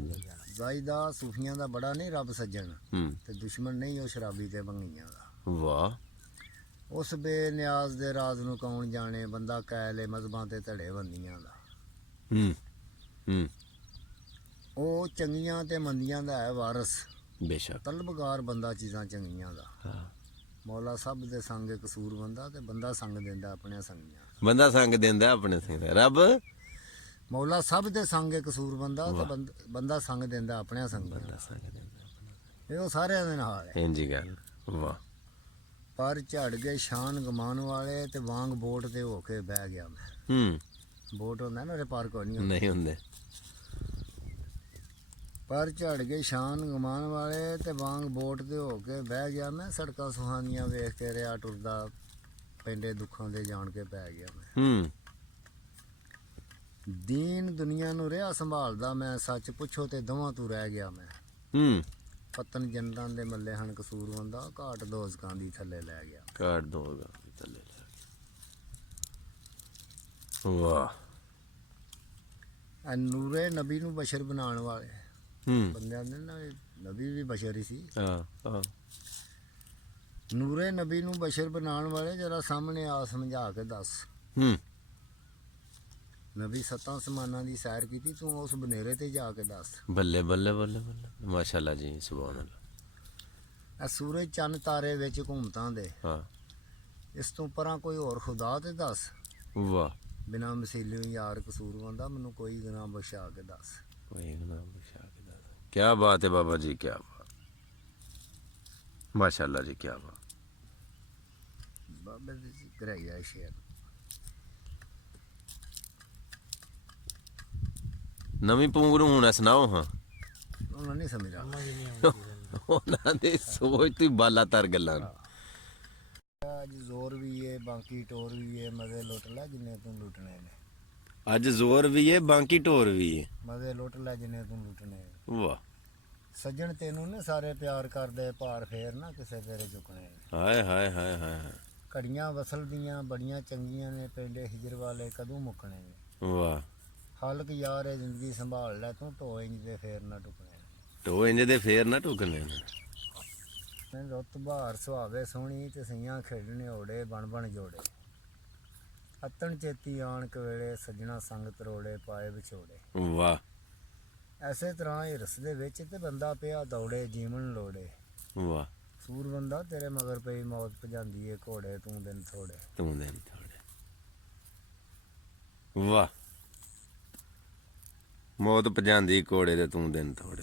ਜ਼ਾਇਦਾ ਸੂਫੀਆਂ ਦਾ ਬੜਾ ਨਹੀਂ ਰੱਬ ਸੱਜਣ ਤੇ ਦੁਸ਼ਮਣ ਨਹੀਂ ਉਹ ਸ਼ਰਾਬੀ ਤੇ ਭੰਗੀਆਂ ਦਾ। ਵਾਹ। ਉਸ ਬੇਨਿਆਜ਼ ਦੇ ਰਾਜ਼ ਨੂੰ ਕੌਣ ਜਾਣੇ, ਬੰਦਾ ਕੈਲੇ ਮਜ਼ਬਾਂ ਤੇ ਧੜੇ ਬੰਦੀਆਂ ਦਾ। ਉਹ ਚੰਗੀਆਂ ਤੇ ਮੰਦੀਆਂ ਦਾ ਹੈ ਵਾਰਸ, ਬੇਸ਼ੱਕ ਤਲਬਗਾਰ ਬੰਦਾ ਚੀਜ਼ਾਂ ਚੰਗੀਆਂ ਦਾ। ਮੌਲਾ ਸਭ ਦੇ ਸੰਗ ਕਸੂਰ ਬੰਦਾ ਤੇ ਬੰਦਾ ਸੰਗ ਦਿੰਦਾ ਆਪਣੇ ਸੰਗੀਆਂ। ਬੰਦਾ ਸੰਗ ਦਿੰਦਾ ਆਪਣੇ ਸੰਗ ਰੱਬ। ਮੌਲਾ ਸਭ ਦੇ ਸੰਗ ਕਸੂਰ ਬੰਦਾ ਤੇ ਬੰਦਾ ਸੰਗ ਦਿੰਦਾ ਆਪਣੇ ਸੰਗੀਆਂ। ਇਹ ਉਹ ਸਾਰਿਆਂ ਦੇ ਨਾਲ ਹੈ। ਇੰਜੀ ਗੱਲ। ਵਾਹ। ਪਰ ਝੜ ਗਏ ਸ਼ਾਨ ਗਮਾਨ ਵਾਲੇ ਤੇ ਵਾਂਗ ਬੋਟ ਤੇ ਹੋ ਕੇ ਬਹਿ ਗਿਆ ਮੈਂ। ਬੋਟ ਹੁੰਦਾ ਨਾ ਪਾਰ ਕੋਈ ਨਹੀਂ ਹੁੰਦੇ। ਪਰ ਝੜ ਗਏ ਸ਼ਾਨ ਗਮਾਨ ਵਾਲੇ ਤੇ ਵਾਂਗ ਬੋਟ ਤੇ ਹੋ ਕੇ ਬਹਿ ਗਿਆ ਮੈਂ। ਸੜਕਾਂ ਸੁਹਾਨੀਆਂ ਵੇਖ ਕੇ ਰਿਆ ਟੁਰਦਾ, ਪੈਂਦੇ ਦੁੱਖਾਂ ਦੇ ਜਾਣ ਕੇ ਪੈ ਗਿਆ ਮੈਂ। ਦੀਨ ਦੁਨੀਆ ਨੂੰ ਰਿਹਾ ਸੰਭਾਲਦਾ ਮੈਂ, ਸੱਚ ਪੁੱਛੋ ਤੇ ਦੋਵਾਂ ਤੂੰ ਰਹਿ ਗਿਆ ਮੈਂ। ਪਤਨ ਜਨਤਾਂ ਦੇ ਮੱਲੇ ਹਨ ਕਸੂਰ ਬੰਦਾ, ਘਾਟ ਦੋਜ਼ਕਾਂ ਦੀ ਥੱਲੇ ਲੈ ਗਿਆ। ਘਾਟ ਦੋਜ਼ਕਾਂ ਦੀ ਥੱਲੇ ਲੈ ਗਿਆ। ਵਾਹ। ਨੂਰੇ ਨਬੀ ਨੂੰ ਬਸ਼ਰ ਬਣਾਉਣ ਵਾਲੇ ਬੰਦਿਆਂ ਦੇ ਨਾ, ਨਬੀ ਵੀ ਬਸ਼ਰ ਹੀ ਸੀ। ਨੂਰੇ ਨਬੀ ਨੂੰ ਬਸ਼ਰ ਬਣਾਉਣ ਵਾਲੇ ਜਰਾ ਸਾਹਮਣੇ ਆ ਸਮਝਾ ਕੇ ਦੱਸ। ਨਬੀ ਸੱਤਾਂ ਸਮਾਨਾਂ ਦੀ ਸੈਰ ਕੀਤੀ, ਤੂੰ ਉਸ ਬਨੇਰੇ ਤੇ ਜਾ ਕੇ ਦੱਸ। ਬੱਲੇ ਬੱਲੇ ਬੱਲੇ ਬੱਲੇ, ਮਾਸ਼ਾਅੱਲਾ ਜੀ, ਸੁਭਾਨ ਅੱਲਾਹ। ਇਹ ਸੂਰਜ ਚੰਨ ਤਾਰੇ ਵਿੱਚ ਘੁੰਮਤਾਂ ਦੇ, ਇਸ ਤੋਂ ਪਰਾਂ ਕੋਈ ਹੋਰ ਖੁਦਾ ਤੇ ਦੱਸ। ਵਾਹ। ਬਿਨਾ ਮਸੀਲਿਓ ਯਾਰ ਕਸੂਰ ਬੰਦਾ, ਮੈਨੂੰ ਕੋਈ ਗੁਨਾਹ ਬਖਸ਼ਾ ਕੇ ਦੱਸ। ਕੋਈ ਗੁਨਾਹ ਬਖਸ਼ਾ ਕੇ ਦੱਸ। ਕਿਆ ਬਾਤ ਹੈ ਬਾਬਾ ਜੀ, ਕਿਆ ਬਾਤ, ਮਾਸ਼ਾਅੱਲਾ ਜੀ, ਕਿਆ ਬਾਤ। ਬਾਬੇ ਦੀ ਜ਼ਿਕਰ ਹੈ ਸ਼ੇਰ। ਨਵੀਂ ਪੂੰਗ ਨੂੰ ਹੁਣ ਸੁਣਾਓ। ਉਹਨਾਂ ਨਹੀਂ ਸਮਝਦਾ, ਉਹਨਾਂ ਦੀ ਸੋਚ ਤੇ ਬਾਲਾ ਤਰ ਗੱਲਾਂ। ਅੱਜ ਜ਼ੋਰ ਵੀ ਏ ਬਾਕੀ ਟੋਰ ਵੀ ਏ, ਮਜ਼ੇ ਲੁੱਟ ਲੈ ਜਿੰਨੇ ਤੂੰ ਲੁੱਟਣੇ ਨੇ। ਅੱਜ ਜ਼ੋਰ ਵੀ ਏ ਬਾਕੀ ਟੋਰ ਵੀ ਏ, ਮਜ਼ੇ ਲੁੱਟ ਲੈ ਜਿੰਨੇ ਤੂੰ ਲੁੱਟਣੇ। ਵਾਹ। ਸੱਜਣ ਤੈਨੂੰ ਨੇ ਸਾਰੇ ਪਿਆਰ ਕਰਦੇ, ਭਾਰ ਫੇਰ ਨਾ ਕਿਸੇ ਤੇਰੇ ਚੁੱਕਣੇ। ਹਾਏ ਹਾਏ ਹਾਏ ਹਾਏ। ਘੜੀਆਂ ਵਸਲ ਦੀਆਂ ਬੜੀਆਂ ਚੰਗੀਆਂ ਨੇ, ਪਿੰਡੇ ਹਿਜਰ ਵਾਲੇ ਕਦੋਂ ਮੁੱਕਣੇ ਨੇ। ਵਾਹ। ਹਲਕ ਯਾਰ ਇਹ ਜ਼ਿੰਦਗੀ ਸੰਭਾਲ ਲੈ ਤੂੰ, ਢੋ ਇੰਜ ਦੇ ਫੇਰ ਨਾ ਟੁਕਣੇ। ਢੋ ਇੰਜ ਦੇ ਫੇਰ ਨਾ ਟੁਕਣੇ। ਰੁੱਤ ਬਹਾਰ ਸੁਹਾਵੇ ਸੋਹਣੀ, ਤੇ ਸਈਆਂ ਖੇਡਣੇ ਓੜੇ ਬਣ ਬਣ ਜੋੜੇ। ਅੱਤਣ ਚੇਤੀ ਆਣ ਕਵੇਲੇ, ਸੱਜਣਾ ਸੰਗ ਤਰੋੜੇ ਪਾਏ ਵਿਛੋੜੇ। ਵਾਹ। ਐਸੇ ਤਰ੍ਹਾਂ ਹੀ ਰਸ ਦੇ ਵਿੱਚ ਤੇ ਬੰਦਾ ਪਿਆ ਦੌੜੇ, ਜੀਵਨ ਲੋੜੇ। ਵਾਹ। ਸੂਰ ਬੰਦਾ ਤੇਰੇ ਮਗਰ ਪਈ ਮੌਤ ਭਜਾਂਦੀ ਏ ਘੋੜੇ, ਤੂੰ ਦਿਨ ਥੋੜੇ। ਤੂੰ ਦਿਨ ਥੋੜੇ। ਵਾਹ। ਮੌਤ ਭਜਾਂਦੀ ਘੋੜੇ ਤੇ ਤੂੰ ਦਿਨ ਥੋੜੇ।